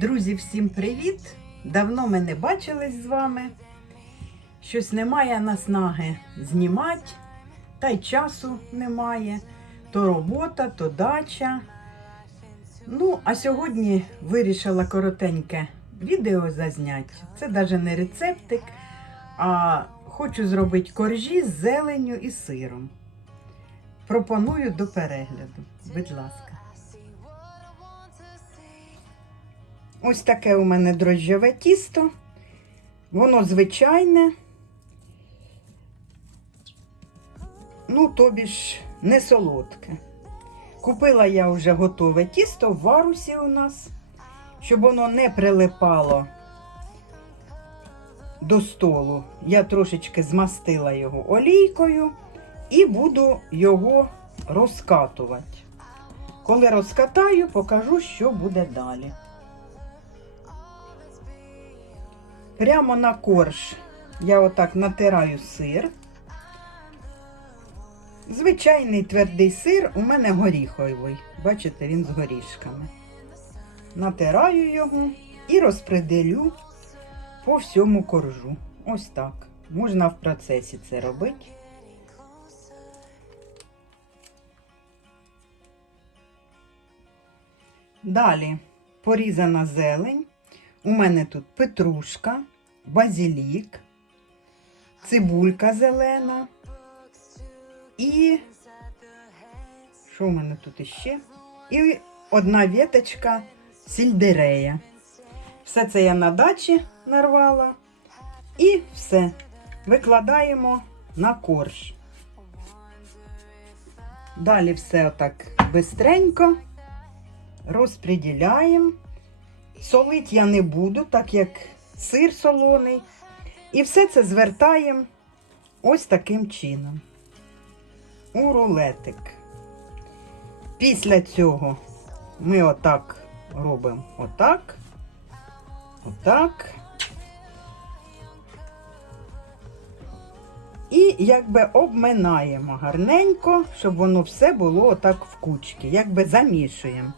Друзі, всім привіт! Давно ми не бачились з вами. Щось немає наснаги знімати, та й часу немає. То робота, то дача. Ну, а сьогодні вирішила коротеньке відео зазняти. Це навіть не рецептик, а хочу зробити коржі з зеленню і сиром. Пропоную до перегляду. Будь ласка. Ось таке у мене дрожжове тісто. Воно звичайне. Ну, тобі ж не солодке. Купила я вже готове тісто в варусі у нас, щоб воно не прилипало до столу. Я трошечки змастила його олійкою і буду його розкатувати. Коли розкатаю, покажу, що буде далі. Прямо на корж я отак натираю сир. Звичайний твердий сир у мене горіховий. Бачите, він з горішками. Натираю його і розпределю по всьому коржу. Ось так. Можна в процесі це робити. Далі порізана зелень. У мене тут петрушка, базилік, цибулька зелена і що в мене тут іще? І одна віточка сільдерея. Все це я на дачі нарвала. І все. Викладаємо на корж. Далі все отак бистренько розподіляємо. Солить я не буду, так як сир солоний. І все це звертаємо ось таким чином. У рулетик. Після цього ми отак робимо отак, отак. І якби обминаємо гарненько, щоб воно все було отак в кучки, якби замішуємо.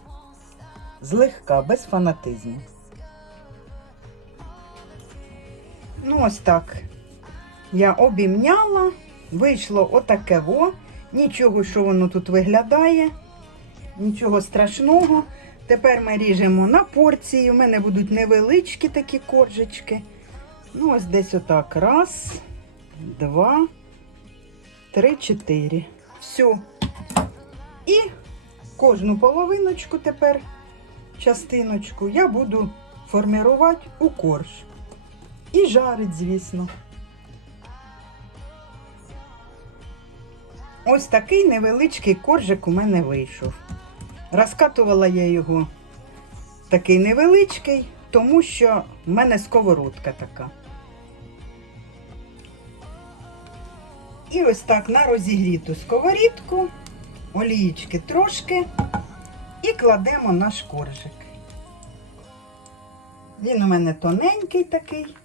Злегка, без фанатизму. Ну, ось так. Я обімняла, вийшло отаке во. Нічого, що воно тут виглядає, нічого страшного. Тепер ми ріжемо на порції. У мене будуть невеличкі такі коржечки. Ну, ось десь отак. Раз, два, три, чотири. Все. І кожну половиночку тепер частиночку я буду формувати у корж. І жарить, звісно. Ось такий невеличкий коржик у мене вийшов. Розкатувала я його такий невеличкий, тому що в мене сковородка така. І ось так на розігріту сковорідку, олієчки трошки і кладемо наш коржик. Він у мене тоненький такий.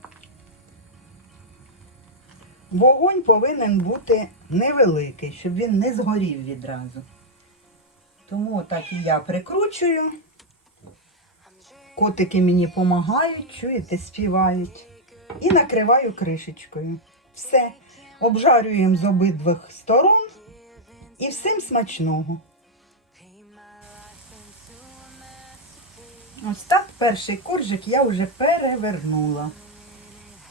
Вогонь повинен бути невеликий, щоб він не згорів відразу. Тому так і я прикручую. Котики мені допомагають, чуєте, співають. І накриваю кришечкою. Все. Обжарюємо з обидвих сторон і всім смачного. Ось так перший коржик я вже перевернула.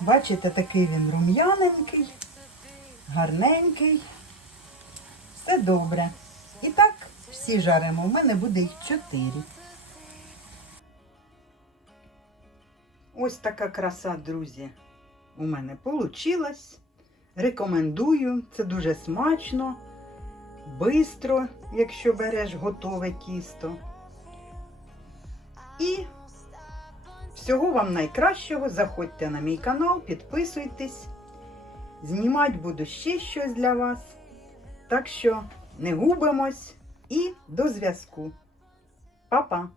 Бачите, такий він рум'яненький, гарненький. Все добре. І так всі жаримо. У мене буде їх чотири. Ось така краса, друзі, у мене вийшла. Рекомендую. Це дуже смачно, бистро, якщо береш готове тісто. І всього вам найкращого. Заходьте на мій канал, підписуйтесь. Знімати буду ще щось для вас. Так що не губимось і до зв'язку. Па-па!